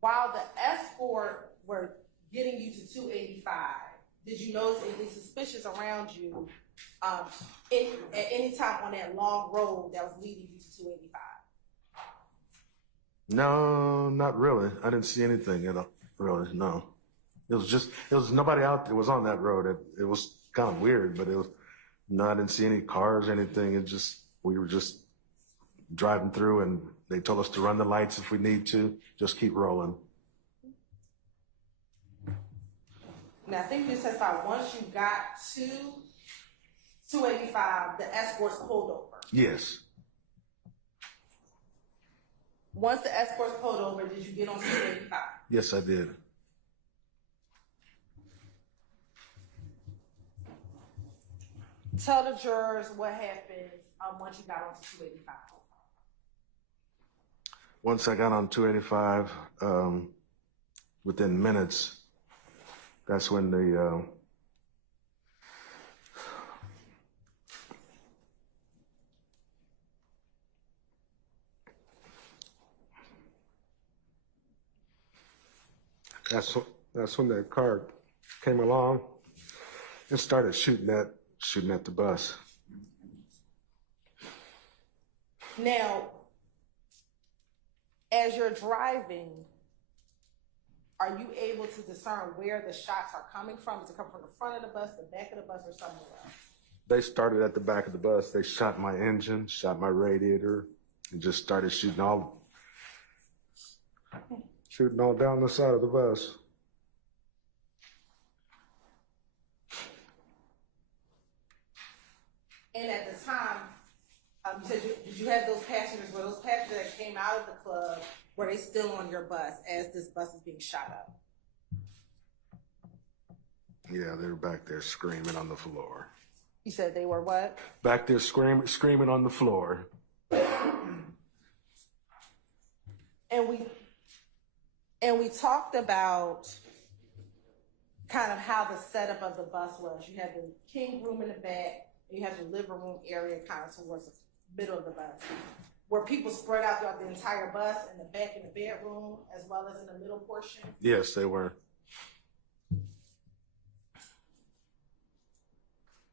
While the escort were getting you to 285, did you notice anything suspicious around you at any time on that long road that was leading you to 285? No, not really. I didn't see anything, really, no. It was nobody out there was on that road. It was kind of weird, but I didn't see any cars or anything. We were just driving through, and they told us to run the lights if we need to, just keep rolling. Now, I think you testified once you got to 285, the escorts pulled over. Yes. Once the escorts pulled over, did you get on 285? Yes, I did. Tell the jurors what happened once you got onto 285. Once I got on 285, within minutes, that's when that's when the car came along and started shooting at the bus. Now, as you're driving, are you able to discern where the shots are coming from? Does it come from the front of the bus, the back of the bus, or somewhere else? They started at the back of the bus. They shot my engine, shot my radiator, and just started shooting all down the side of the bus. And at the time, you said, did you have those passengers? Were those passengers that came out of the club, were they still on your bus as this bus is being shot up? Yeah, they were back there screaming on the floor. You said they were what? Back there screaming on the floor. And we talked about kind of how the setup of the bus was. You had the king room in the back, and you had the living room area kind of towards the middle of the bus. Were people spread out throughout the entire bus in the back in the bedroom as well as in the middle portion? Yes, they were.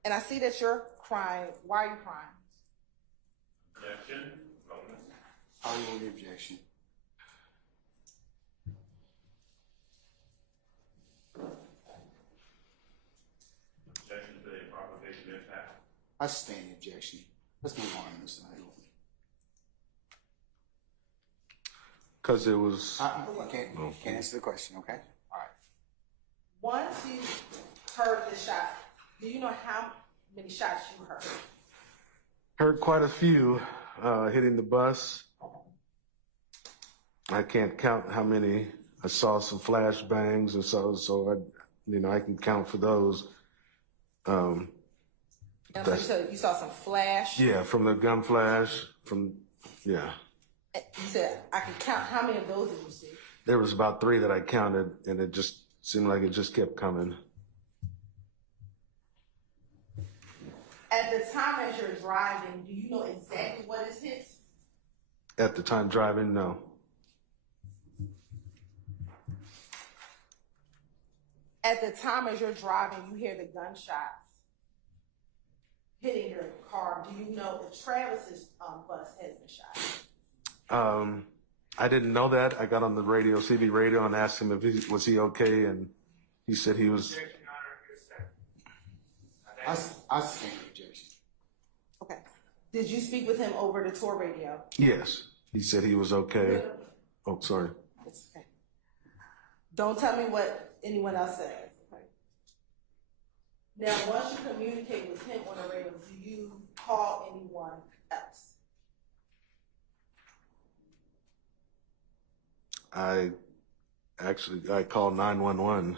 And I see that you're crying. Why are you crying? Objection. I'll move the objection. Objection to the provocation of attack. I sustain the objection. Let's move on to this side. Because it was... You can't answer the question, okay? All right. Once you heard the shot, do you know how many shots you heard? Heard quite a few hitting the bus. I can't count how many. I saw some flash bangs and so I can count for those. So you saw some flash? Yeah, from the gun flash, yeah. You said, I can count. How many of those did you see? There was about 3 that I counted, and it just seemed like it just kept coming. At the time as you're driving, do you know exactly what is hit? At the time driving, no. At the time as you're driving, you hear the gunshots hitting your car. Do you know if Travis's bus has been shot? I didn't know that. I got on the radio, CB radio, and asked him if was he okay, and he said he was. I sustain the objection. Okay. Did you speak with him over the tour radio? Yes. He said he was okay. Oh, sorry. It's okay. Don't tell me what anyone else says. Okay. Now, once you communicate with him on the radio, do you call anyone else? I called 911.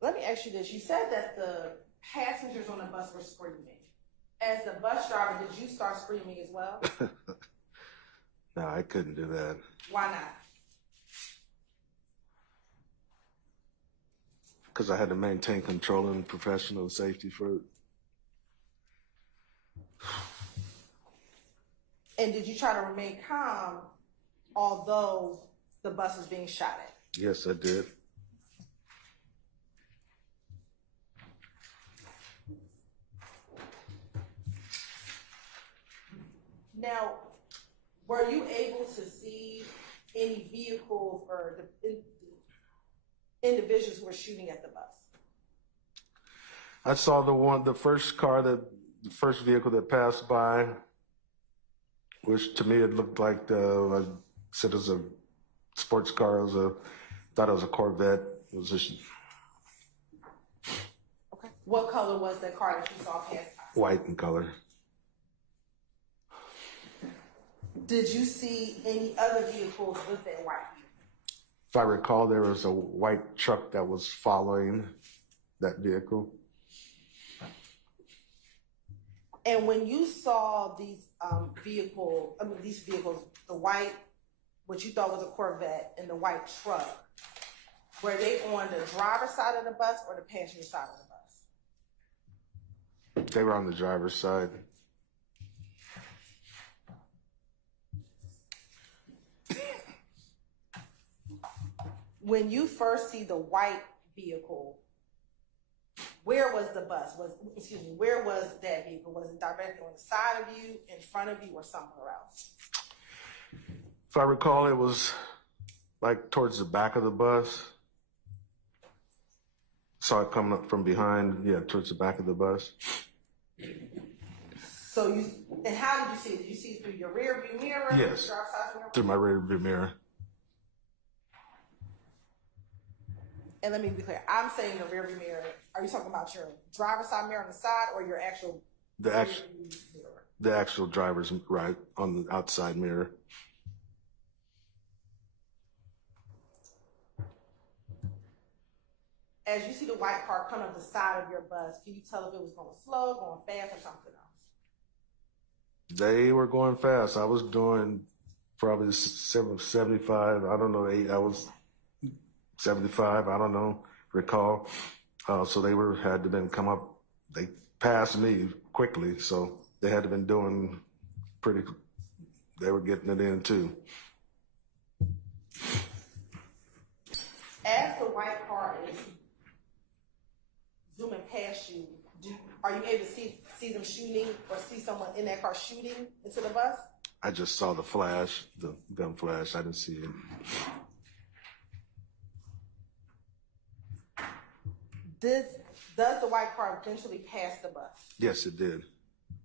Let me ask you this. You said that the passengers on the bus were screaming. As the bus driver, did you start screaming as well? No, I couldn't do that. Why not? Because I had to maintain control and professional safety for it. And did you try to remain calm, although the bus was being shot at? Yes, I did. Now, were you able to see any vehicles or the individuals who were shooting at the bus? I saw the first first vehicle that passed by, which to me it looked like I said it was a sports car. Thought it was a Corvette. It was just Okay. What color was that car that you saw pass by? white in color. Did you see any other vehicles with that white vehicle? If I recall, there was a white truck that was following that vehicle. And when you saw these vehicles, the white, what you thought was a Corvette, and the white truck, were they on the driver's side of the bus or the passenger side of the bus? They were on the driver's side. When you first see the white vehicle, where was the bus? Where was that vehicle? Was it directly on the side of you, in front of you, or somewhere else? If I recall, it was like towards the back of the bus. Saw it coming up from behind, towards the back of the bus. And how did you see it? Did you see it through your rear view mirror? Yes, Your outside mirror? through my rear view mirror. And let me be clear. I'm saying the rear view mirror. Are you talking about your driver's side mirror on the side or your actual rear view mirror? The actual driver's right on the outside mirror. As you see the white car come up the side of your bus, can you tell if it was going slow, going fast, or something else? They were going fast. I was doing probably 75. I don't know, I was 75. I don't know, recall. So they had to been come up. They passed me quickly, so they had to been doing they were getting it in too. As the white car is zooming past you, are you able to see them shooting or see someone in that car shooting into the bus? I just saw the flash, the gun flash. I didn't see it. Does the white car eventually pass the bus? Yes, it did.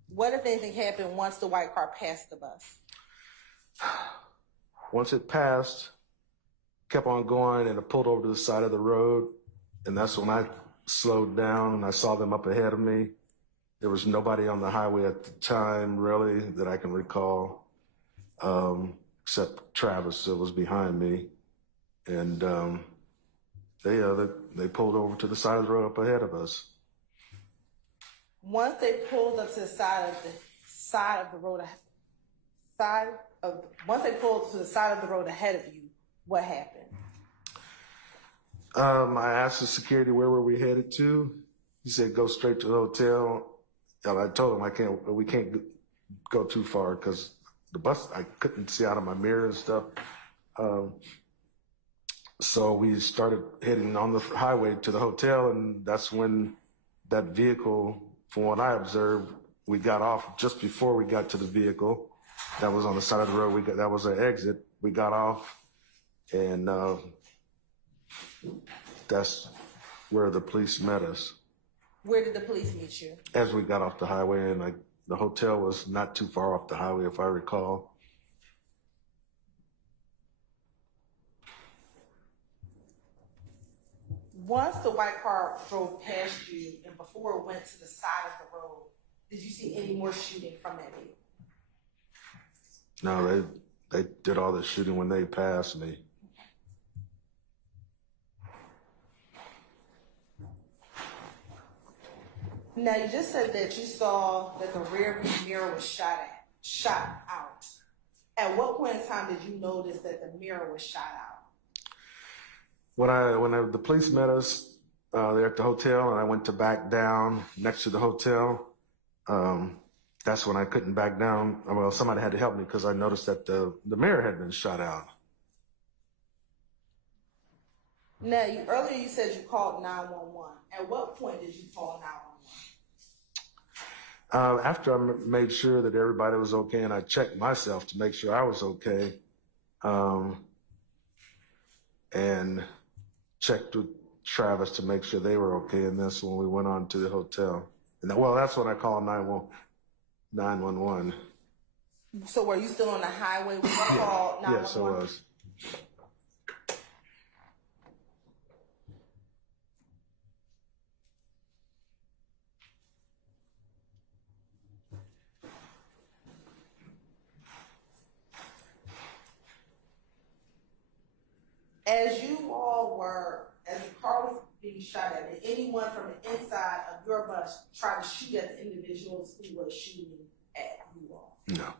What, if anything, happened once the white car passed the bus? Once it passed, kept on going, and it pulled over to the side of the road. And that's when I slowed down and I saw them up ahead of me. There was nobody on the highway at the time, really, that I can recall, except Travis that was behind me. And they pulled over to the side of the road up ahead of us. Once they pulled up to the side of the road ahead of you, what happened? I asked the security where were we headed to. He said go straight to the hotel. And I told him we can't go too far because the bus, I couldn't see out of my mirror and stuff. So we started heading on the highway to the hotel, and that's when that vehicle, from what I observed, we got off just before we got to the vehicle that was on the side of the road. That was our exit. We got off, and that's where the police met us. Where did the police meet you? As we got off the highway, and the hotel was not too far off the highway, if I recall. Once the white car drove past you and before it went to the side of the road, did you see any more shooting from that vehicle? No, they did all the shooting when they passed me. Now, you just said that you saw that the rear view mirror was shot out. At what point in time did you notice that the mirror was shot out? When the police met us there at the hotel, and I went to back down next to the hotel, that's when I couldn't back down. Well, somebody had to help me because I noticed that the mirror had been shot out. Now, earlier you said you called 911. At what point did you call 911? After I made sure that everybody was okay, and I checked myself to make sure I was okay, and checked with Travis to make sure they were okay, and that's when we went on to the hotel. And that's when I called 911. So were you still on the highway when you called 911? Yes, I was. As the car was being shot at, did anyone from the inside of your bus try to shoot at the individuals who were shooting at you all? No.